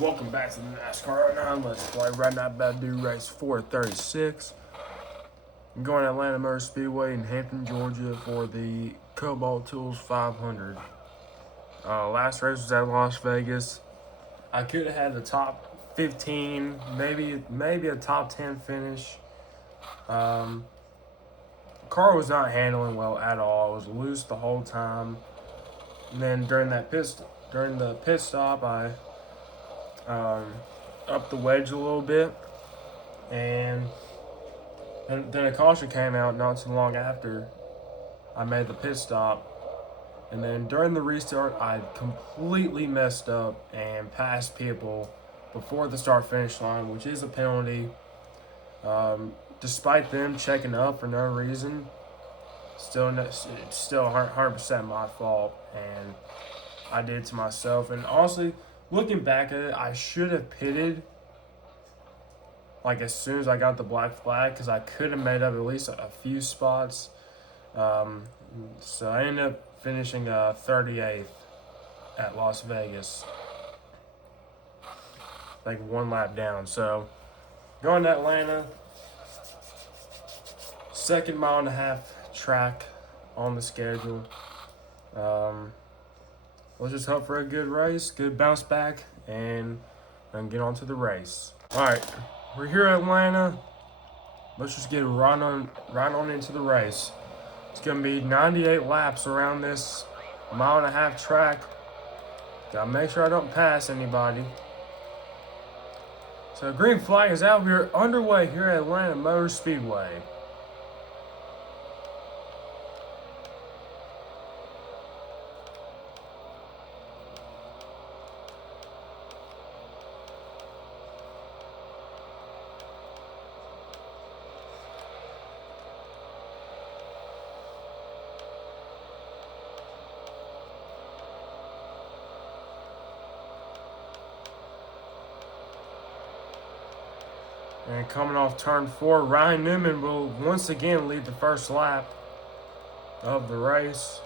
Welcome back to the NASCAR 09 Let's Play. Right now, about to do race 436. I'm going to Atlanta Motor Speedway in Hampton, Georgia for the Kobalt Tools 500. Last race was at Las Vegas. I could have had the top 15, maybe a top 10 finish. Car was not handling well at all. It was loose the whole time. And then during the pit stop, I up the wedge a little bit, and then a caution came out not too long after I made the pit stop. And then during the restart, I completely messed up and passed people before the start finish line, which is a penalty. Despite them checking up for no reason, still 100% my fault, and I did it to myself. And honestly, looking back at it, I should have pitted like as soon as I got the black flag, because I could have made up at least a few spots. So I ended up finishing 38th at Las Vegas, like one lap down. So going to Atlanta, second mile and a half track on the schedule. Let's just hope for a good race, good bounce back, and get on to the race. All right, we're here at Atlanta. Let's just get right on into the race. It's gonna be 98 laps around this mile and a half track. Gotta make sure I don't pass anybody. So green flag is out. We're underway here at Atlanta Motor Speedway. And coming off turn 4, Ryan Newman will once again lead the first lap of the race.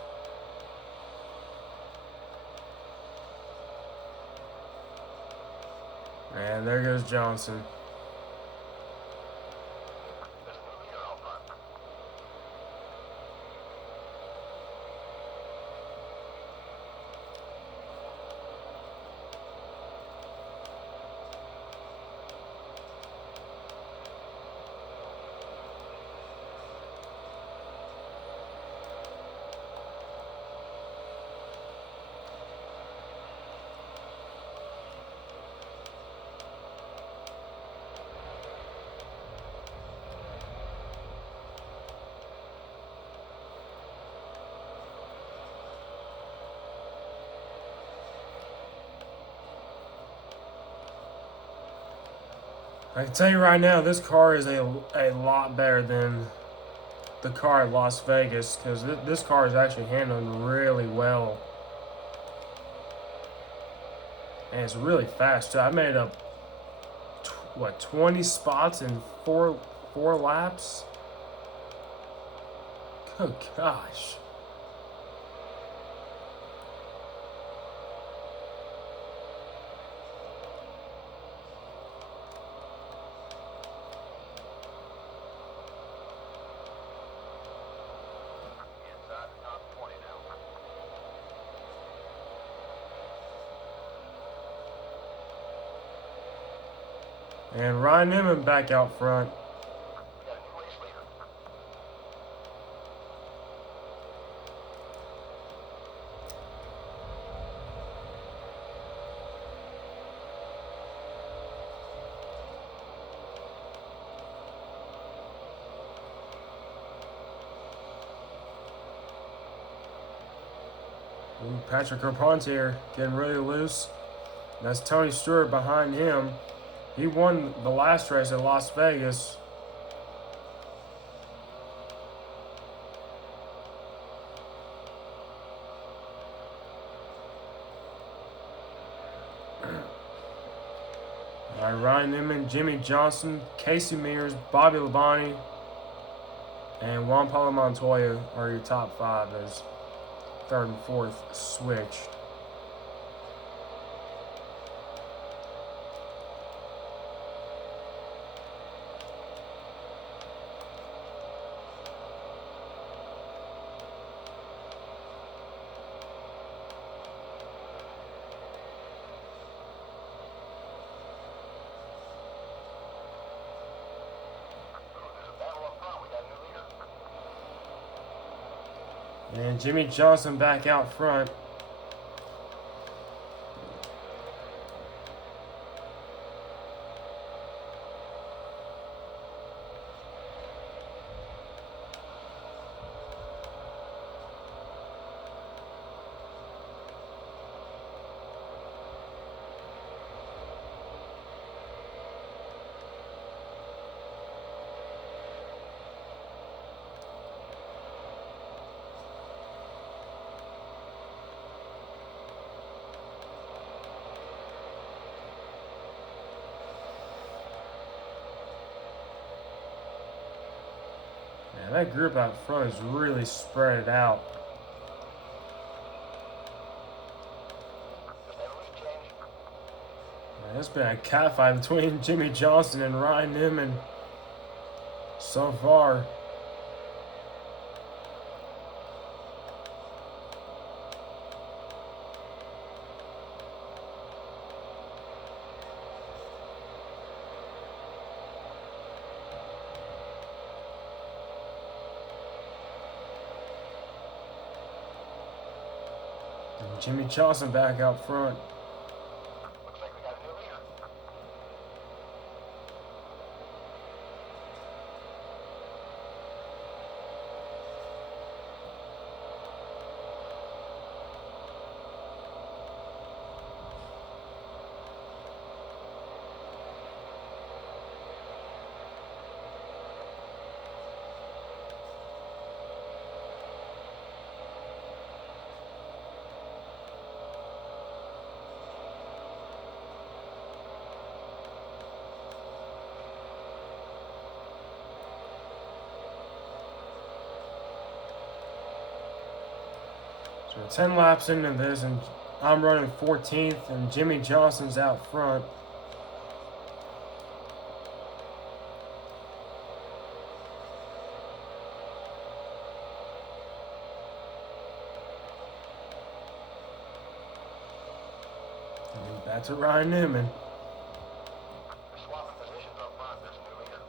And there goes Johnson. I can tell you right now, this car is a lot better than the car at Las Vegas, because this car is actually handling really well. And it's really fast too. I made up, 20 spots in four laps? Good gosh. And Ryan Newman back out front. Ooh, Patrick Carpentier getting really loose. That's Tony Stewart behind him. He won the last race at Las Vegas. All right, Ryan Newman, Jimmy Johnson, Casey Mears, Bobby Labonte, and Juan Pablo Montoya are your top 5 as third and fourth switched. And Jimmy Johnson back out front. Man, that group out front is really spread out. Man, it's been a catfight between Jimmy Johnson and Ryan Newman so far. And Jimmy Johnson back out front. Looks like we got a new leader. So 10 laps into this, and I'm running 14th, and Jimmy Johnson's out front. And back to Ryan Newman. They're swapping positions up front. There's a new leader.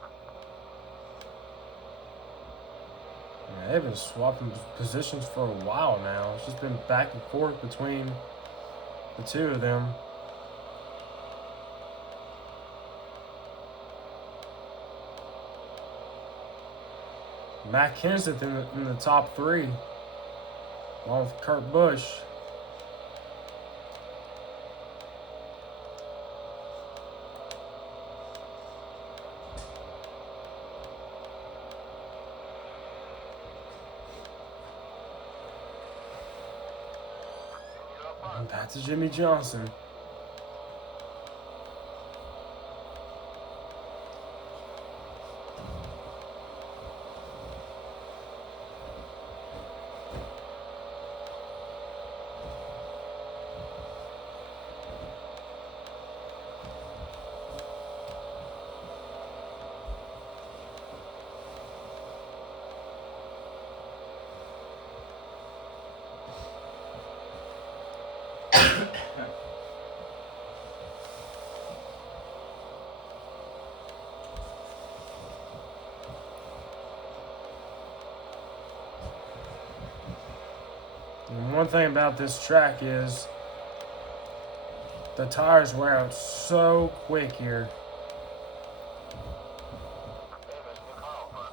Yeah, they've been swapping positions for a while now. It's just been back and forth between the two of them. Matt Kenseth in the top three, along with Kurt Busch. You're up front. And back to Jimmy Johnson. And one thing about this track is the tires wear out so quick here. Davis, new car up front.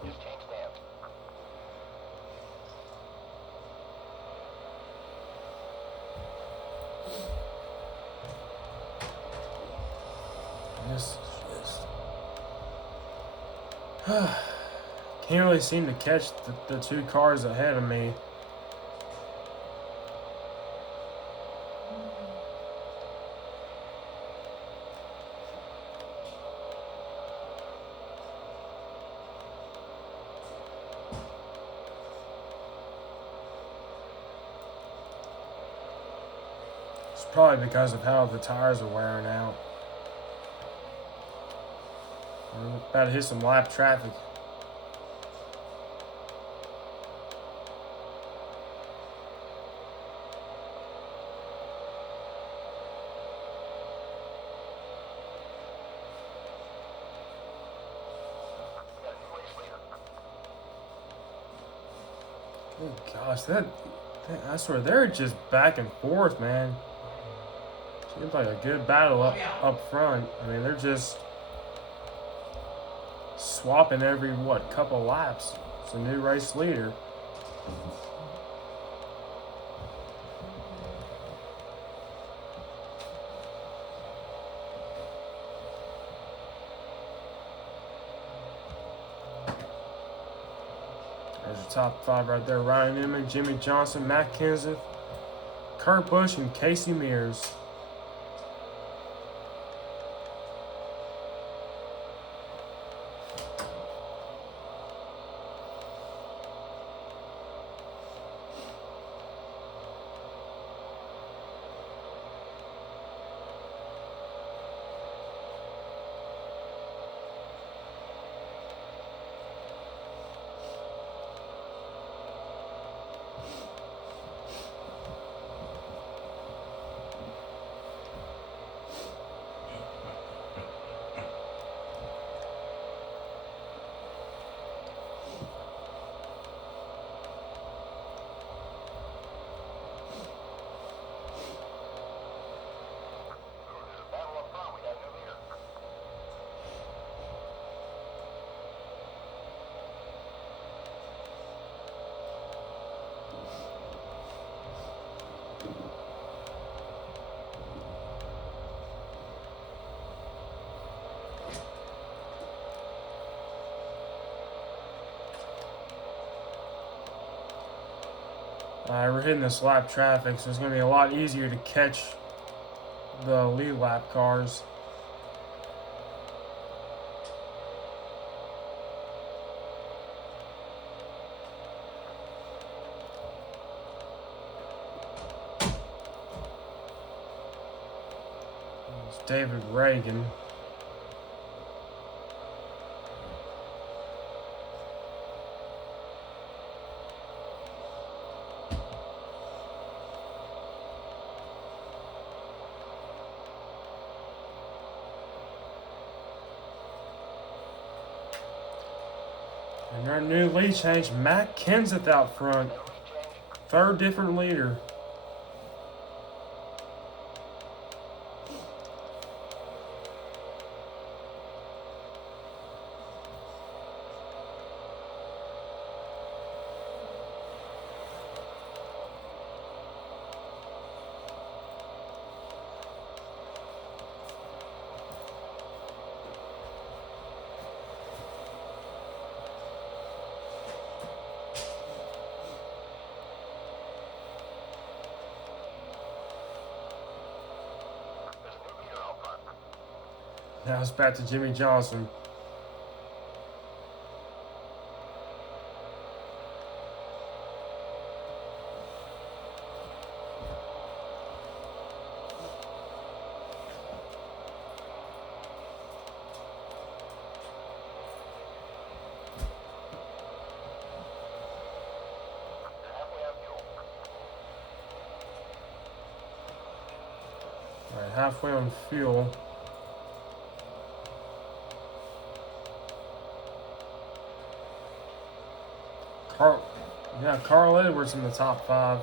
We just changed hands. This can't really seem to catch the two cars ahead of me. It's probably because of how the tires are wearing out. We're about to hit some lap traffic. Oh gosh, I swear they're just back and forth, man. Seems like a good battle up front. I mean, they're just swapping every couple laps. It's a new race leader. There's your top five right there: Ryan Newman, Jimmy Johnson, Matt Kenseth, Kurt Busch, and Casey Mears. We're hitting this lap traffic, so it's going to be a lot easier to catch the lead lap cars. It's David Reagan. And our new lead change, Matt Kenseth out front. Third different leader. Now it's back to Jimmy Johnson. All right, halfway on fuel. Carl Edwards in the top five.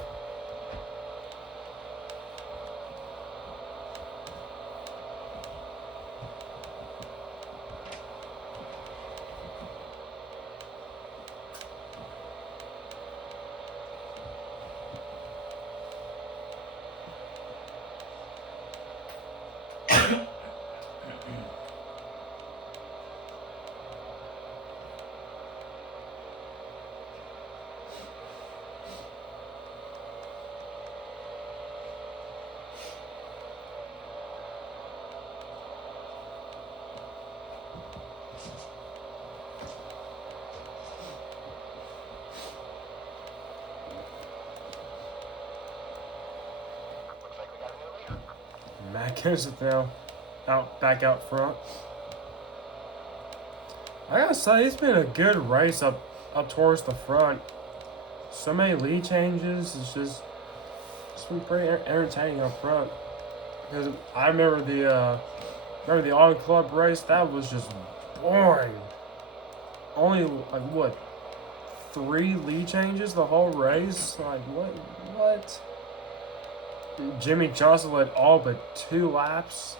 Matt Kenseth now back out front. I gotta say, it's been a good race up towards the front. So many lead changes. It's been pretty entertaining up front. Because I remember the Auto Club race. That was just boring. Only like what, 3 lead changes the whole race? Like what? Jimmy Johnson led all but 2 laps.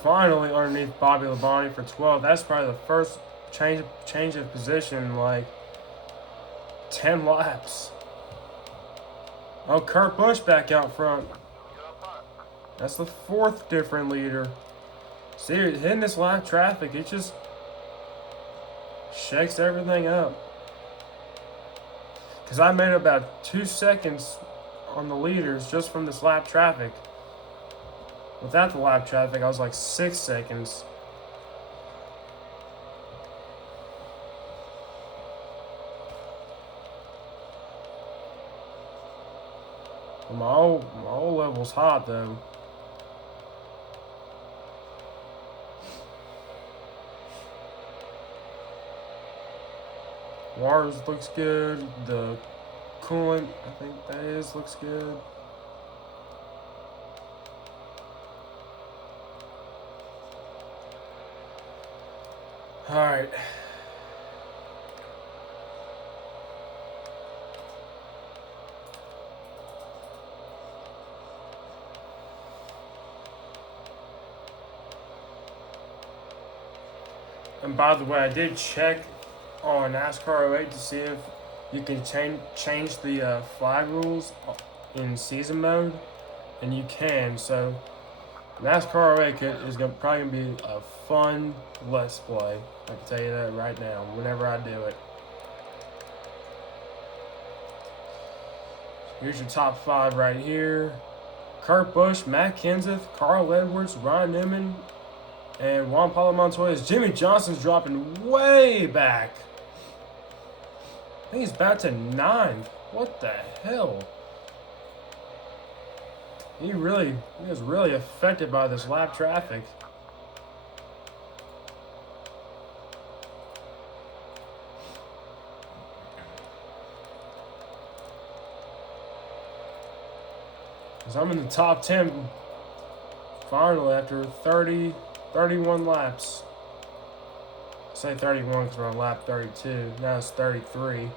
Finally underneath Bobby Labonte for 12. That's probably the first change of position in like 10 laps. Oh, Kurt Busch back out front. That's the 4th different leader. See, hitting this lap traffic, it just shakes everything up. Because I made about 2 seconds on the leaders just from this lap traffic. Without the lap traffic, I was like 6 seconds. My old level's hot though. Water looks good. The coolant, I think that is, looks good. Alright. And by the way, I did check on NASCAR 08 to see if you can change the flag rules in season mode, and you can. So NASCAR 08 is probably going to be a fun Let's Play. I can tell you that right now, whenever I do it. Here's your top 5 right here. Kurt Busch, Matt Kenseth, Carl Edwards, Ryan Newman, and Juan Pablo Montoya. Jimmy Johnson's dropping way back. I think he's back to 9th. What the hell? He was really affected by this lap traffic. So I'm in the top 10 finally after 31 laps. I say 31 because we're on lap 32. Now it's 33.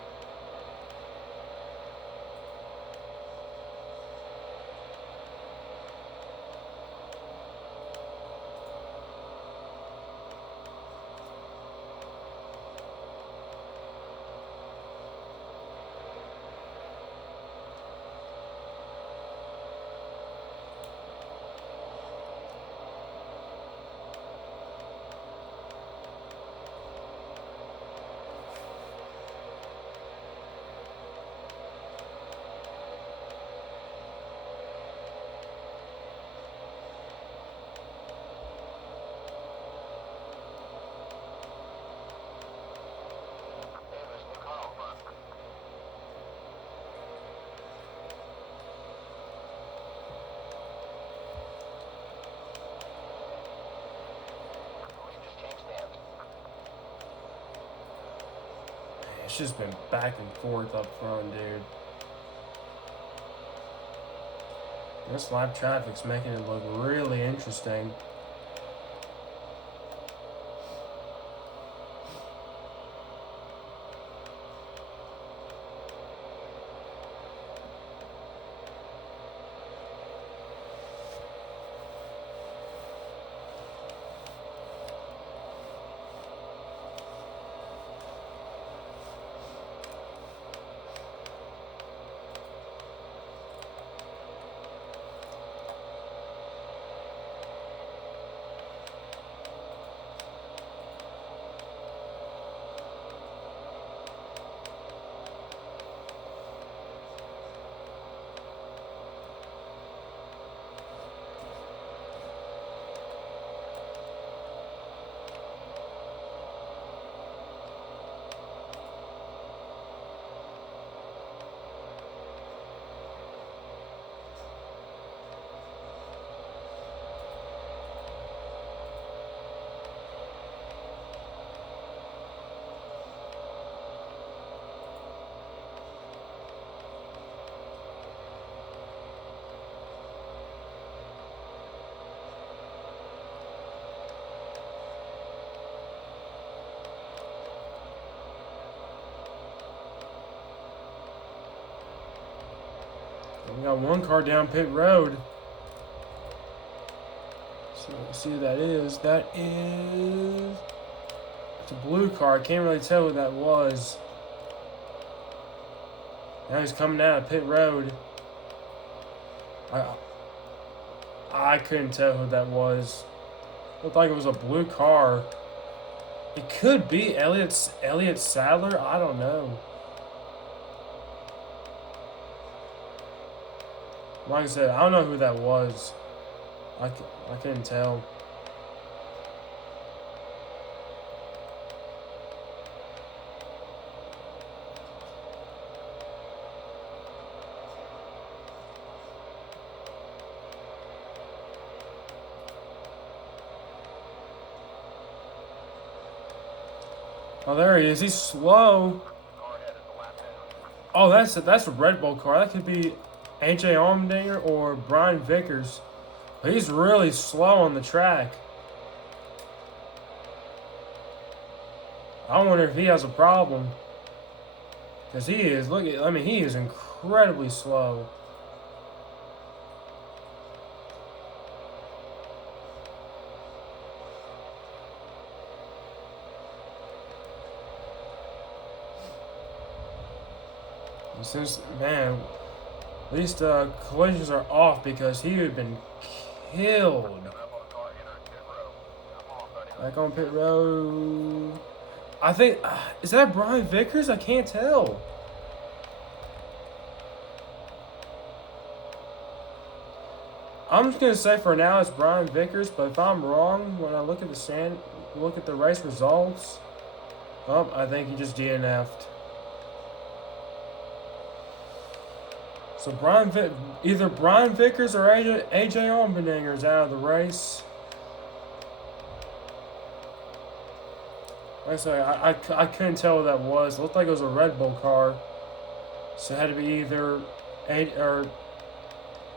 It's just been back and forth up front, dude. This lap traffic's making it look really interesting. got one car down pit road. So let's see who that is. That is... It's a blue car. I can't really tell who that was. Now he's coming out of pit road. I couldn't tell who that was. Looked like it was a blue car. It could be Elliott Sadler. I don't know. Like I said, I don't know who that was. I couldn't tell. Oh, there he is. He's slow. Oh, that's a Red Bull car. That could be AJ Allmendinger or Brian Vickers. But he's really slow on the track. I wonder if he has a problem. Because he is. He is incredibly slow. Since, man, at least collisions are off because he would have been killed. Back on pit road. I think, is that Brian Vickers? I can't tell. I'm just gonna say for now it's Brian Vickers, but if I'm wrong when I look at the race results, oh, I think he just DNF'd. So either Brian Vickers or AJ Allmendinger is out of the race. Like I say, I couldn't tell what that was. It looked like it was a Red Bull car. So it had to be either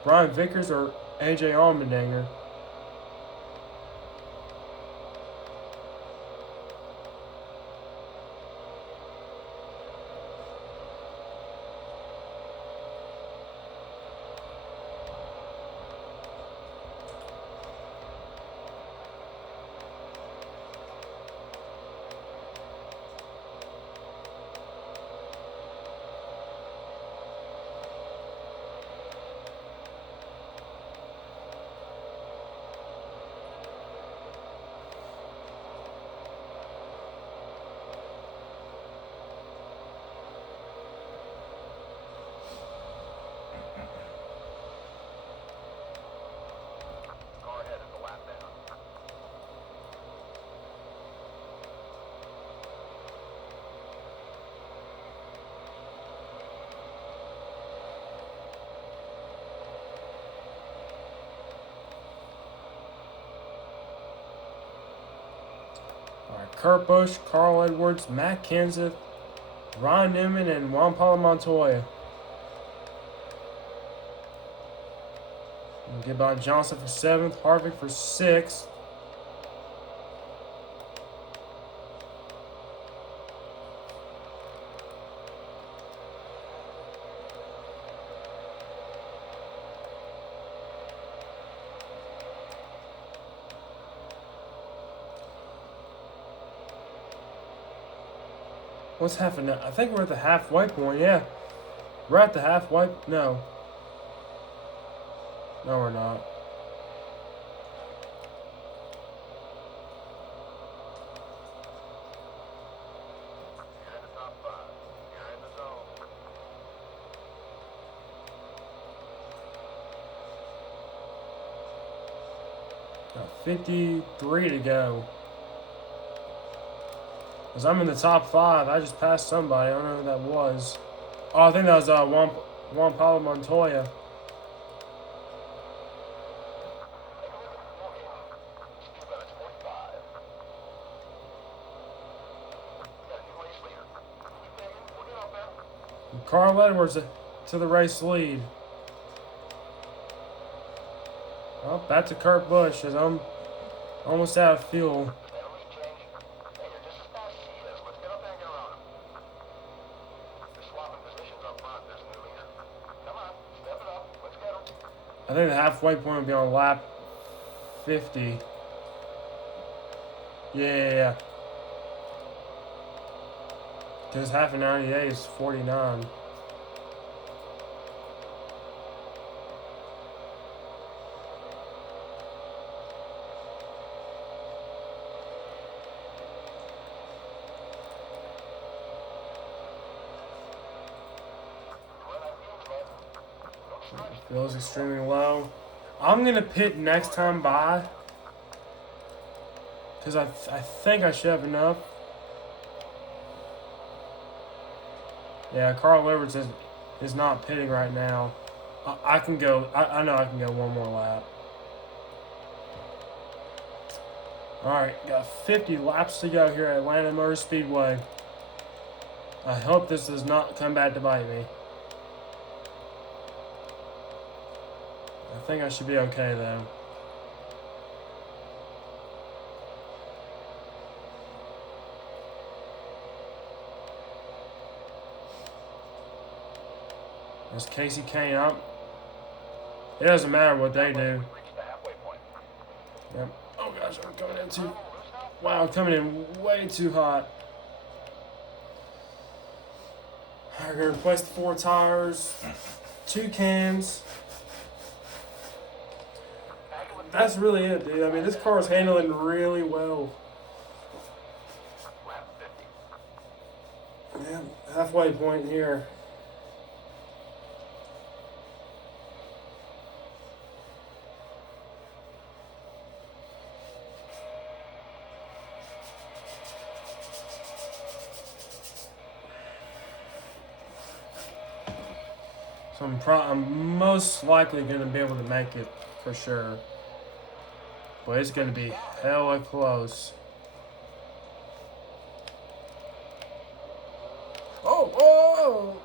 Brian Vickers or AJ Allmendinger. Car ahead is a lap down. 'Alright, Kurt Busch, Carl Edwards, Matt Kenseth, Ryan Newman, and Juan Pablo Montoya. And Gibbon Johnson for 7th, Harvick for 6th. What's happening? I think we're at the halfway point, yeah. We're at the halfway. No. No, we're not. You're in the top 5. You're in the zone. 53 to go. Because I'm in the top 5. I just passed somebody. I don't know who that was. Oh, I think that was Juan Pablo Montoya. Take a look at the scoreboard. Speed limit 45. You got a new race leader. Keep digging. We'll get up there. And Carl Edwards to the race lead. Well, back to Kurt Busch as I'm almost out of fuel. They don't need change. Hey, you're just as fast as he is. Let's get up there and get around him. They're swapping positions up front. There's a new leader. Come on. Step it up. I think the halfway point will be on lap 50. Yeah. Because half of 98 is 49. Feels extremely low. I'm gonna pit next time by because I think I should have enough. Yeah, Carl Edwards is not pitting right now. I can go. I know I can go one more lap. All right, got 50 laps to go here at Atlanta Motor Speedway. I hope this does not come back to bite me. I think I should be okay though. There's Casey Kane up. It doesn't matter what they do. Yep. Oh gosh, I'm coming in too. Wow, I'm coming in way too hot. We're gonna replace the 4 tires, 2 cams. That's really it, dude. I mean, this car is handling really well. Yeah, halfway point here. So I'm most likely going to be able to make it for sure. But it's going to be hella close. Oh!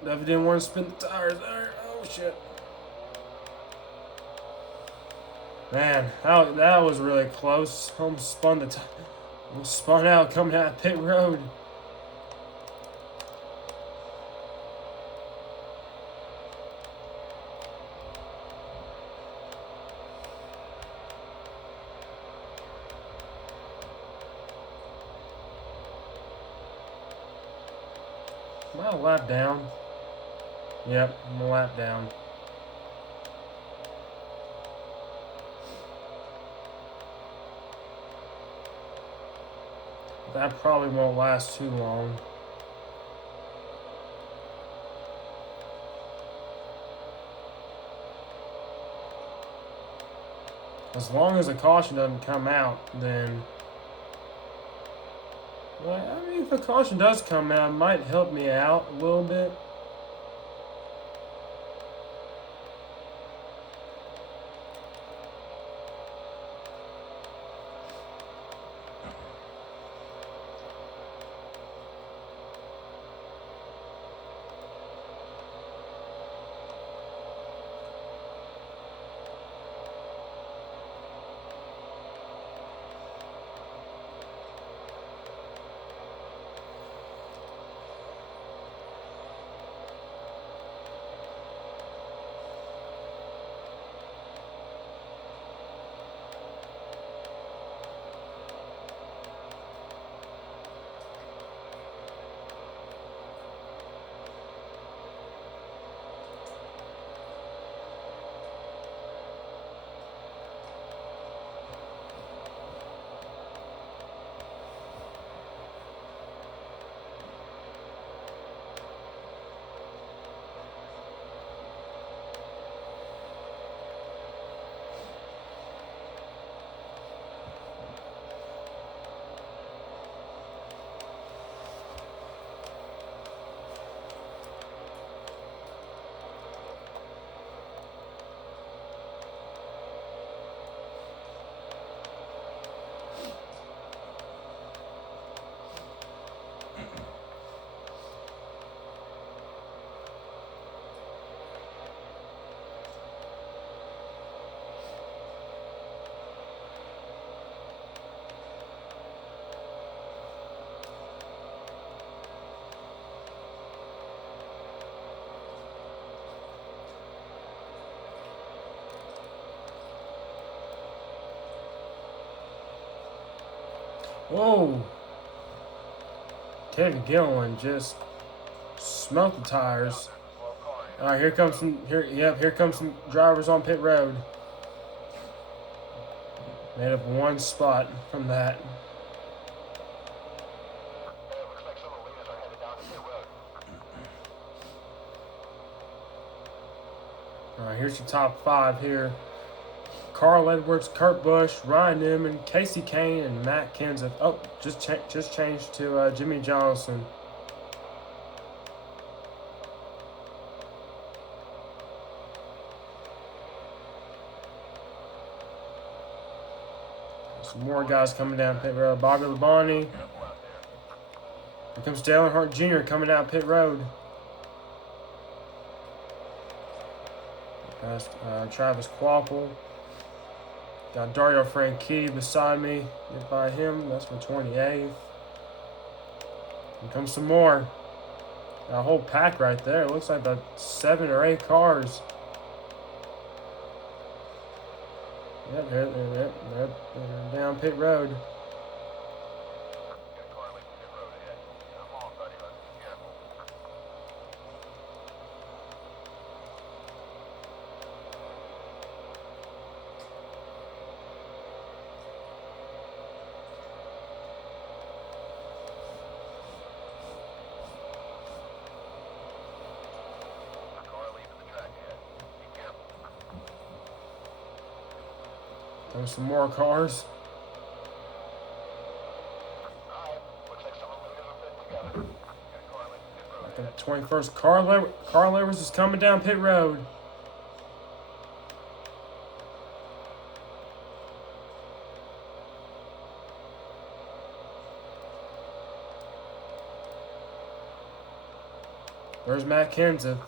Definitely didn't want to spin the tires there. Oh, shit. Man, that was really close. Almost spun out coming out pit road. Am I a lap down? Yep, I'm a lap down. That probably won't last too long. As long as the caution doesn't come out, then... Well, I mean, if the caution does come out, it might help me out a little bit. Whoa! Ted Gilliland just smelt the tires. All right, here comes some. Here comes some drivers on pit road. Made up one spot from that. Looks like some of the leaders are headed down to pit road. All right, here's your top 5 here. Carl Edwards, Kurt Busch, Ryan Newman, Casey Kane, and Matt Kenseth. Oh, just changed to Jimmy Johnson. Some more guys coming down pit road. Bobby Labonte. Here comes Dale Earnhardt Jr. coming down pit road. Past Travis Quapple. Got Dario Franchitti beside me. Get by him. That's for 28th. Here comes some more. Got a whole pack right there. It looks like about 7 or 8 cars. Yep, they're down pit road. There's some more cars. Looks like some of the leaders are fit together. The 21st, Carl Edwards is coming down pit road. There's Matt Kenseth.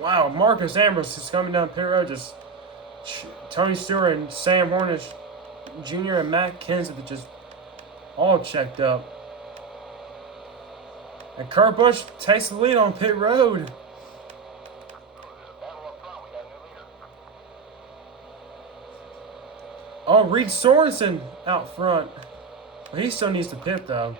Wow, Marcus Ambrose is coming down pit road. Just Tony Stewart and Sam Hornish Jr. and Matt Kenseth just all checked up. And Kurt Busch takes the lead on pit road. Oh, Reed Sorensen out front. Well, he still needs to pit though.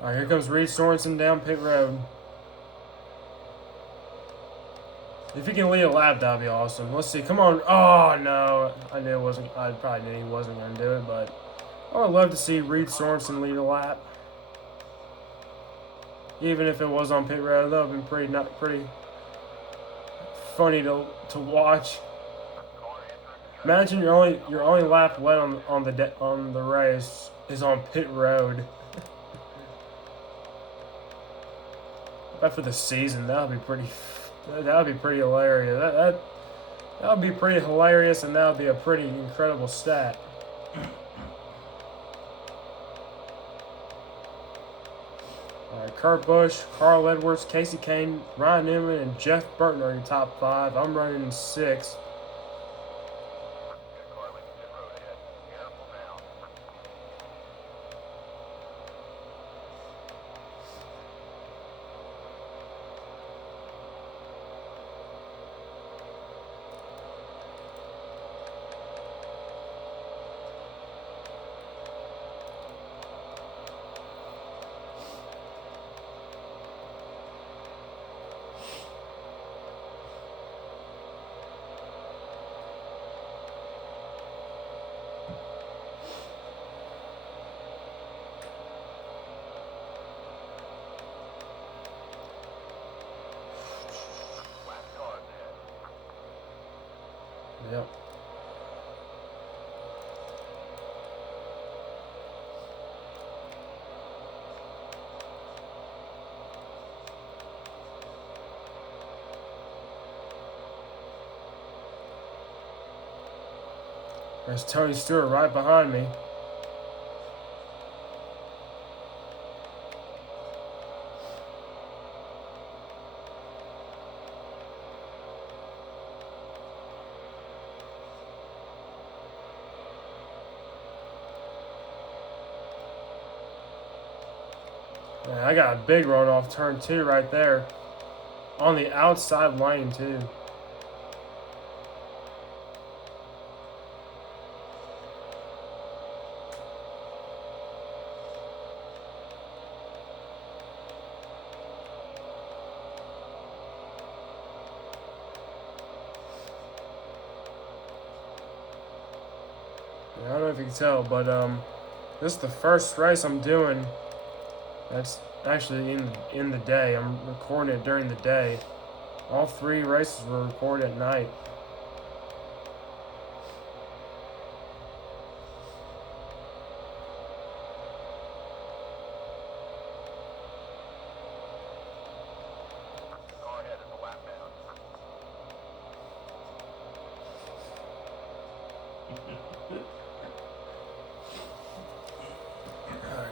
All right, here comes Reed Sorensen down pit road. If he can lead a lap, that'd be awesome. Let's see. Come on. Oh no, I knew it wasn't. I probably knew he wasn't going to do it, but I would love to see Reed Sorensen lead a lap. Even if it was on pit road, that would have been pretty funny to watch. Imagine your only lap led on the race is on pit road. But for the season, that would be pretty hilarious. That would be pretty hilarious, and that would be a pretty incredible stat. All right, Kurt Busch, Carl Edwards, Casey Kane, Ryan Newman, and Jeff Burton are your top 5. I'm running in 6. Yep. There's Tony Stewart right behind me. Man, I got a big run off turn 2 right there. On the outside lane, too. I don't know if you can tell, but this is the first race I'm doing that's actually in the day. I'm recording it during the day. All 3 races were recorded at night.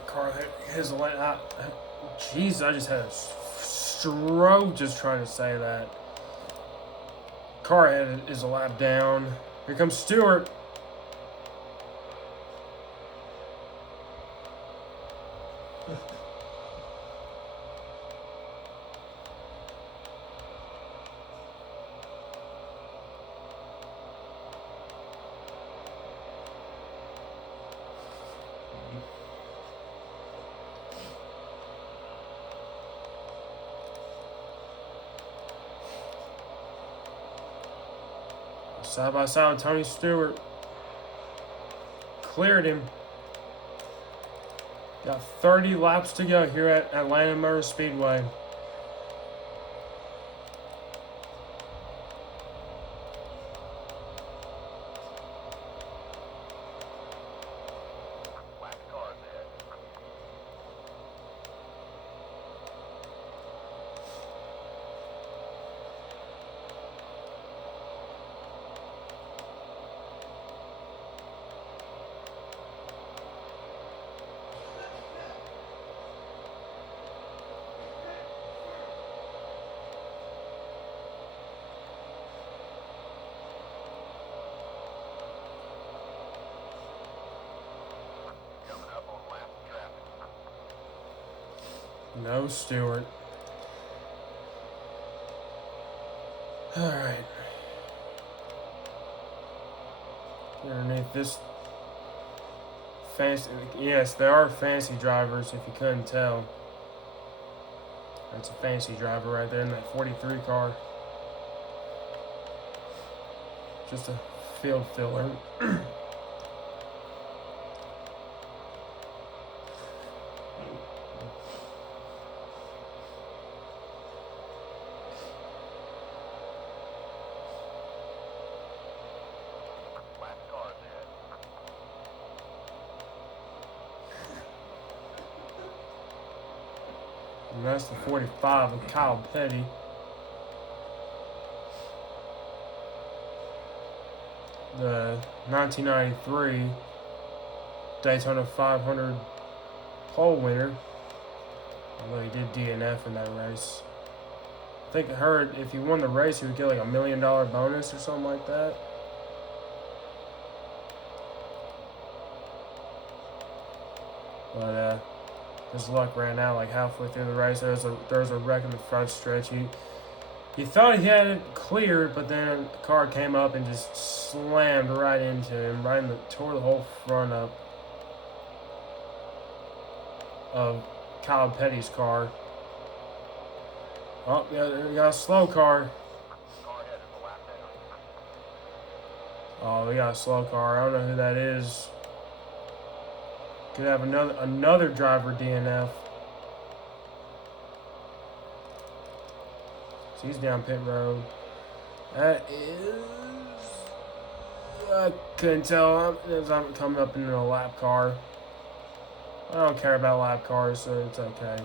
Car ahead is a lap down. Car his lane. Jeez, I just had a stroke just trying to say that. Car ahead is a lap down. Here comes Stewart. Side by side with Tony Stewart. Cleared him. Got 30 laps to go here at Atlanta Motor Speedway. Black cars ahead. Coming up on lap traffic. No Stewart. Alright. Underneath this fancy, yes, they are fancy drivers if you couldn't tell. That's a fancy driver right there in that 43 car. Just a field filler. Black cars ahead. And that's the 45 with Kyle Petty. The 1993 Daytona 500 pole winner. Although he did DNF in that race. I think I heard if he won the race, he would get like $1 million bonus or something like that. But his luck ran out like halfway through the race. There was a wreck in the front stretch. He thought he had it cleared, but then a car came up and just slammed right into him, tore the whole front up of Kyle Petty's car. Oh, yeah, we got a slow car. Car ahead is a lap down. Oh, we got a slow car. I don't know who that is. Could have another driver DNF. So he's down pit road. That is... I couldn't tell. I'm coming up into a lap car. I don't care about lap cars, so it's okay.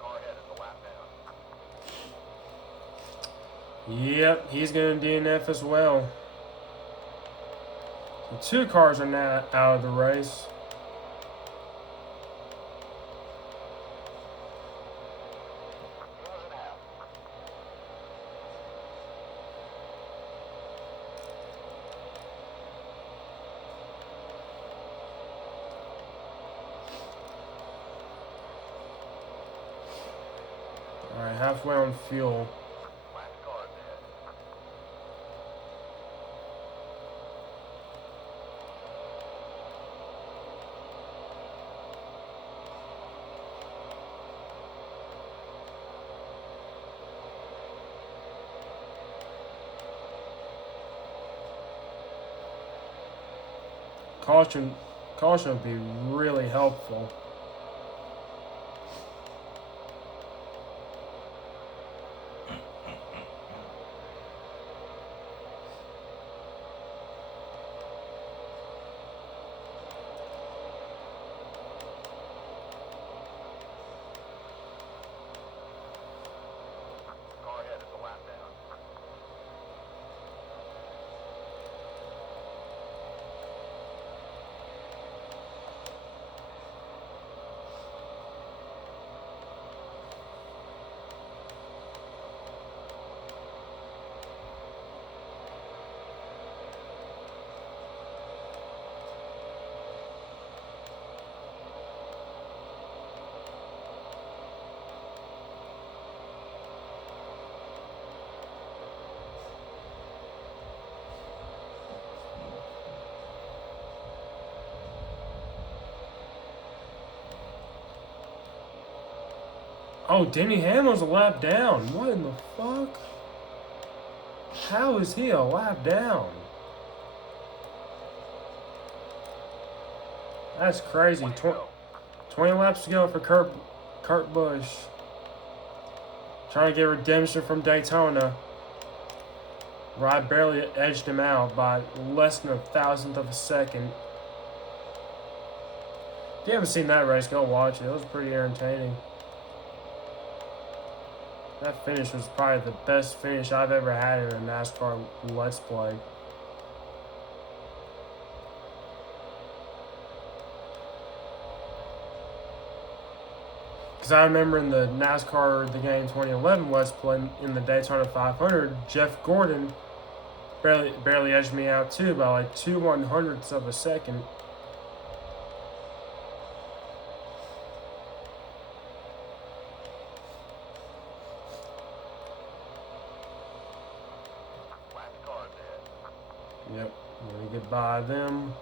Car ahead is a lap down. Yep, he's going to DNF as well. So 2 cars are now out of the race. Closing out. Alright, halfway on fuel. Last car ahead. Caution would be really helpful. Car ahead is a lap down. Oh, Denny Hamlin's a lap down. What in the fuck? How is he a lap down? That's crazy. 20 laps to go for Kurt Busch. Trying to get redemption from Daytona. Rod barely edged him out by less than a thousandth of a second. If you haven't seen that race, go watch it. It was pretty entertaining. That finish was probably the best finish I've ever had in a NASCAR Let's Play. Because I remember in the NASCAR The Game 2011 Let's Play in the Daytona 500, Jeff Gordon barely edged me out too by like 2/100ths of a second. Last car ahead. Yep, I'm gonna get by them.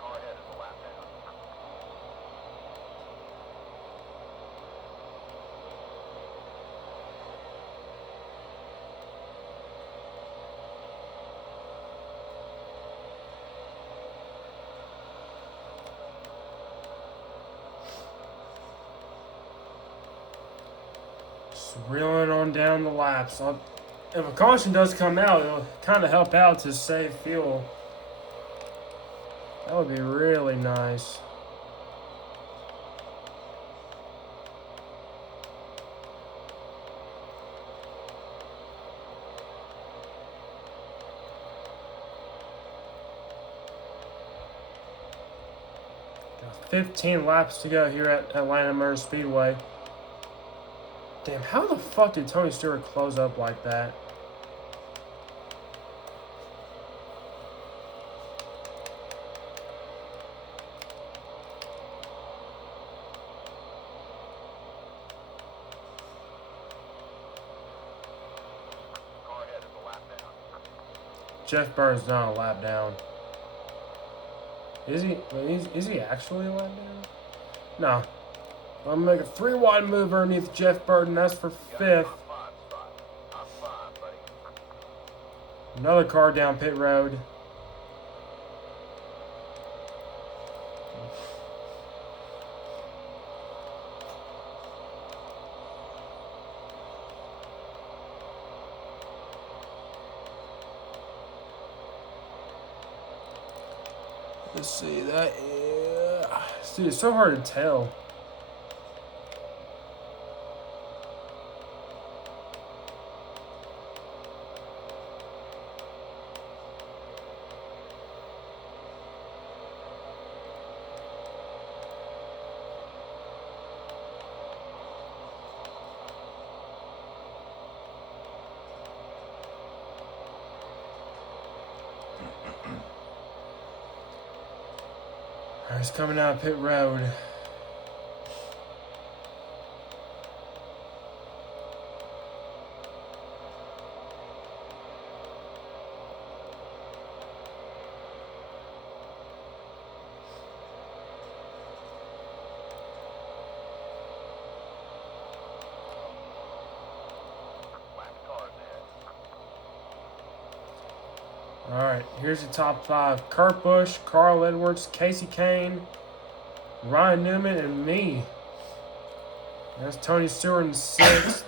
Car ahead is a lap down. Just reeling on down the laps. If a caution does come out, it'll kind of help out to save fuel. That would be really nice. Got 15 laps to go here at Atlanta Motor Speedway. Damn, how the fuck did Tony Stewart close up like that? Car ahead is a lap down. Jeff Burton's not a lap down. Is he? Is he actually a lap down? No. I'm gonna make a 3 wide move underneath Jeff Burton. That's for 5th. I'm fine, buddy. Another car down pit road. Let's see that. Yeah. Dude, it's so hard to tell. He's coming out of pit road. Alright, here's the top 5. Kurt Busch, Carl Edwards, Casey Kane, Ryan Newman, and me. That's Tony Stewart in 6th.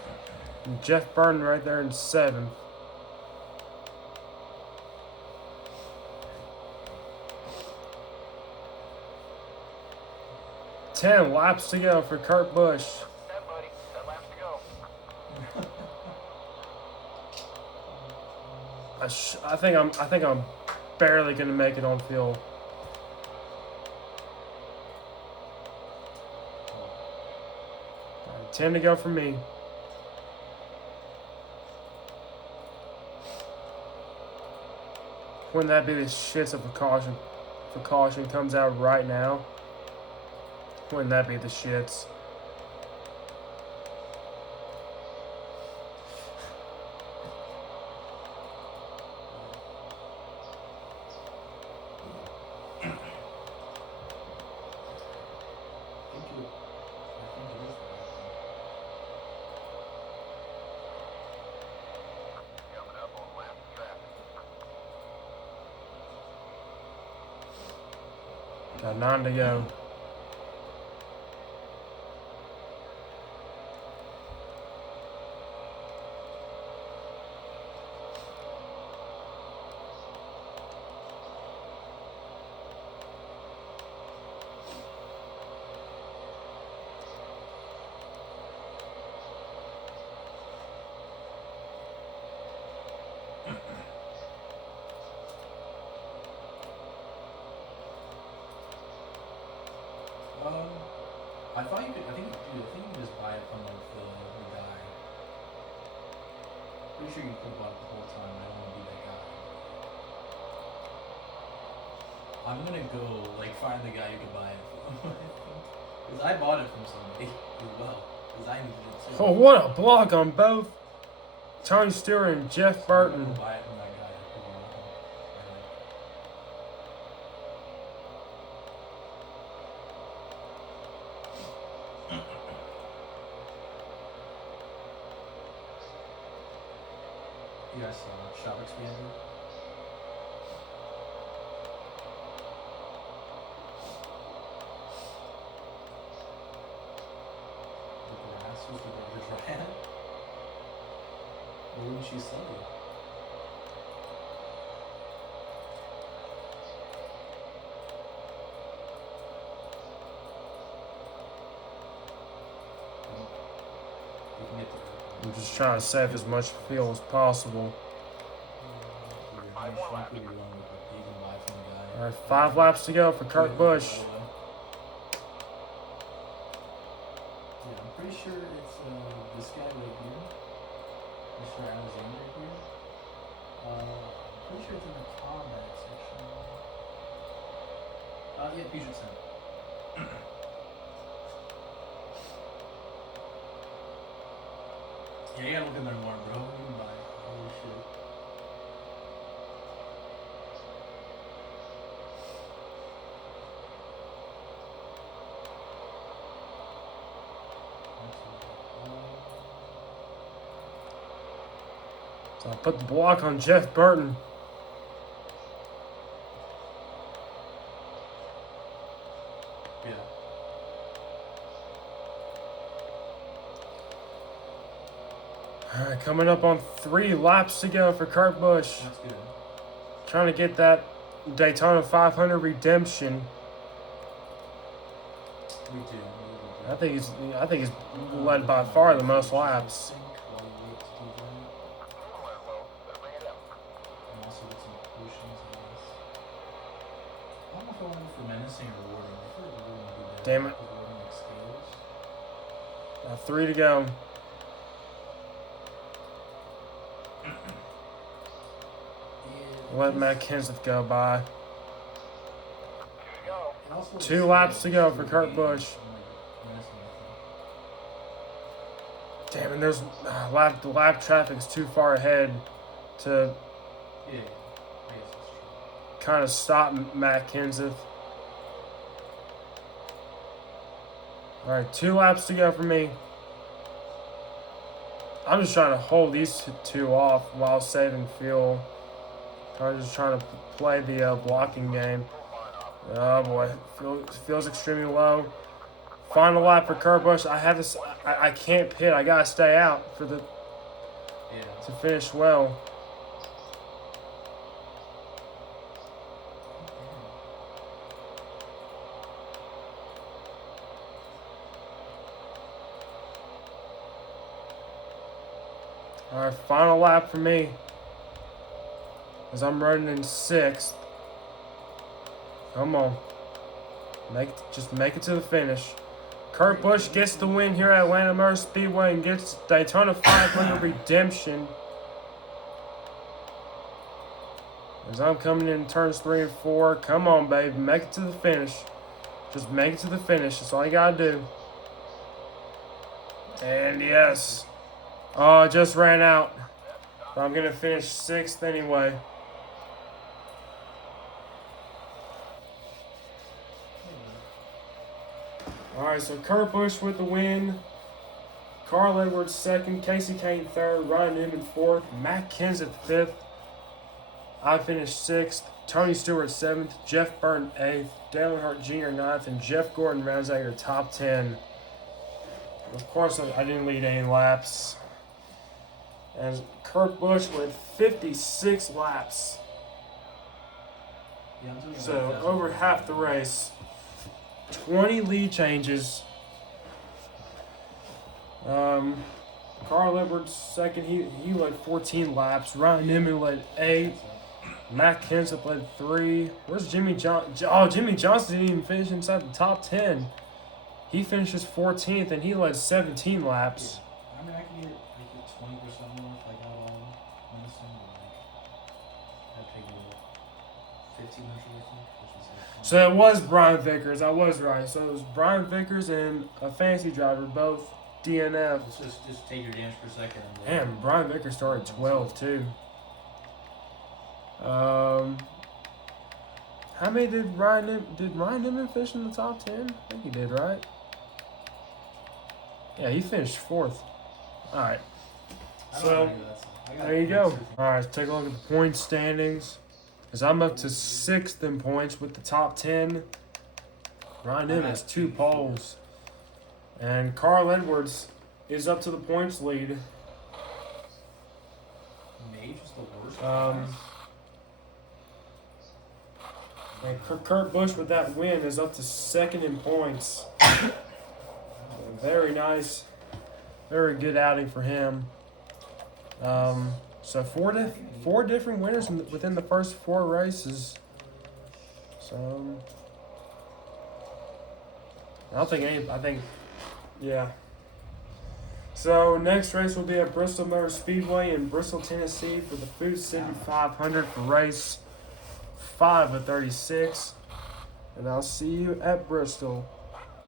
And Jeff Burton right there in 7th. Ten laps to go for Kurt Busch. 10, buddy. 10 laps to go. I think I'm barely gonna make it on field. 10 to go for me. Wouldn't that be the shits if a caution comes out right now? Wouldn't that be the shits? Coming up on lap traffic. Got 9 to go. I thought you could. I think you could just buy it from the guy. Pretty sure you could buy it the whole time. I don't want to be that guy. I'm gonna go find the guy you could buy it from. Because I bought it from somebody as well. Because I needed it too. Oh, what a block on both Tony Stewart and Jeff Burton. I'm gonna buy it from that guy. You guys saw Shop Expander? The grass was the garbage ran. Why wouldn't she sell it? You can get the I'm just trying to save as much fuel as possible. Alright, 5 laps to go for Kurt Busch. Yeah, I'm pretty sure it's this guy right here. Mr. Alexander here. I'm pretty sure it's in the comment section. Yeah, Fusion Center. Yeah, you gotta look in there more, bro. You can buy it. Holy shit. So I put the block on Jeff Burton. Yeah. All right, coming up on 3 laps to go for Kurt Busch. That's good. Trying to get that Daytona 500 redemption. Me too. I think he's led by far the most laps. Damn it. 3 to go. Let Matt Kenseth go by. 2 laps to go for Kurt Busch. Damn it, there's the lap traffic's too far ahead to kind of stop Matt Kenseth. All right, 2 laps to go for me. I'm just trying to hold these 2 off while saving fuel. I'm just trying to play the blocking game. Oh boy, feels extremely low. Final lap for Kurt Busch. I can't pit. I gotta stay out for to finish well. All right, final lap for me. As I'm running in 6th. Come on. Just make it to the finish. Kurt Busch gets the win here at Atlanta Motor Speedway and gets Daytona 500 redemption. As I'm coming in turns 3 and 4. Come on, baby. Make it to the finish. Just make it to the finish. That's all you gotta do. And yes. Oh, I just ran out. But I'm gonna finish 6th anyway. Alright, so Kurt Busch with the win. Carl Edwards 2nd, Casey Kane 3rd, Ryan Newman 4th, Matt Kenseth 5th. I finished 6th, Tony Stewart 7th, Jeff Burton 8th, Dale Earnhardt Jr. 9th, and Jeff Gordon rounds out your top 10. Of course, I didn't lead any laps. As Kurt Busch went 56 laps. So over half the race. 20 lead changes. Carl Edwards 2nd, he led 14 laps. Ryan Newman led 8. Matt Kenseth led 3. Where's Jimmy Johnson? Oh, Jimmy Johnson didn't even finish inside the top 10. He finishes 14th and he led 17 laps. I mean, I can get 20% more if I got all Minnesota. I'd take 15 minutes, I think. So it was Brian Vickers. I was right. So it was Brian Vickers and a fantasy driver, both DNF. Let's just take your damage per second. Damn, Brian Vickers started 12 too. How many did Ryan Newman finish in the top 10? I think he did, right? Yeah, he finished 4th. All right. So there you go. All right, let's take a look at the point standings. Because I'm up to 6th in points with the top 10. Ryan Newman has 2 poles. And Carl Edwards is up to the points lead. Mage is the worst. And Kurt Busch with that win is up to 2nd in points. Very nice. Very good outing for him. So four different winners within the first 4 races. So yeah. So next race will be at Bristol Motor Speedway in Bristol, Tennessee for the Food City 500 for race 5 of 36. And I'll see you at Bristol.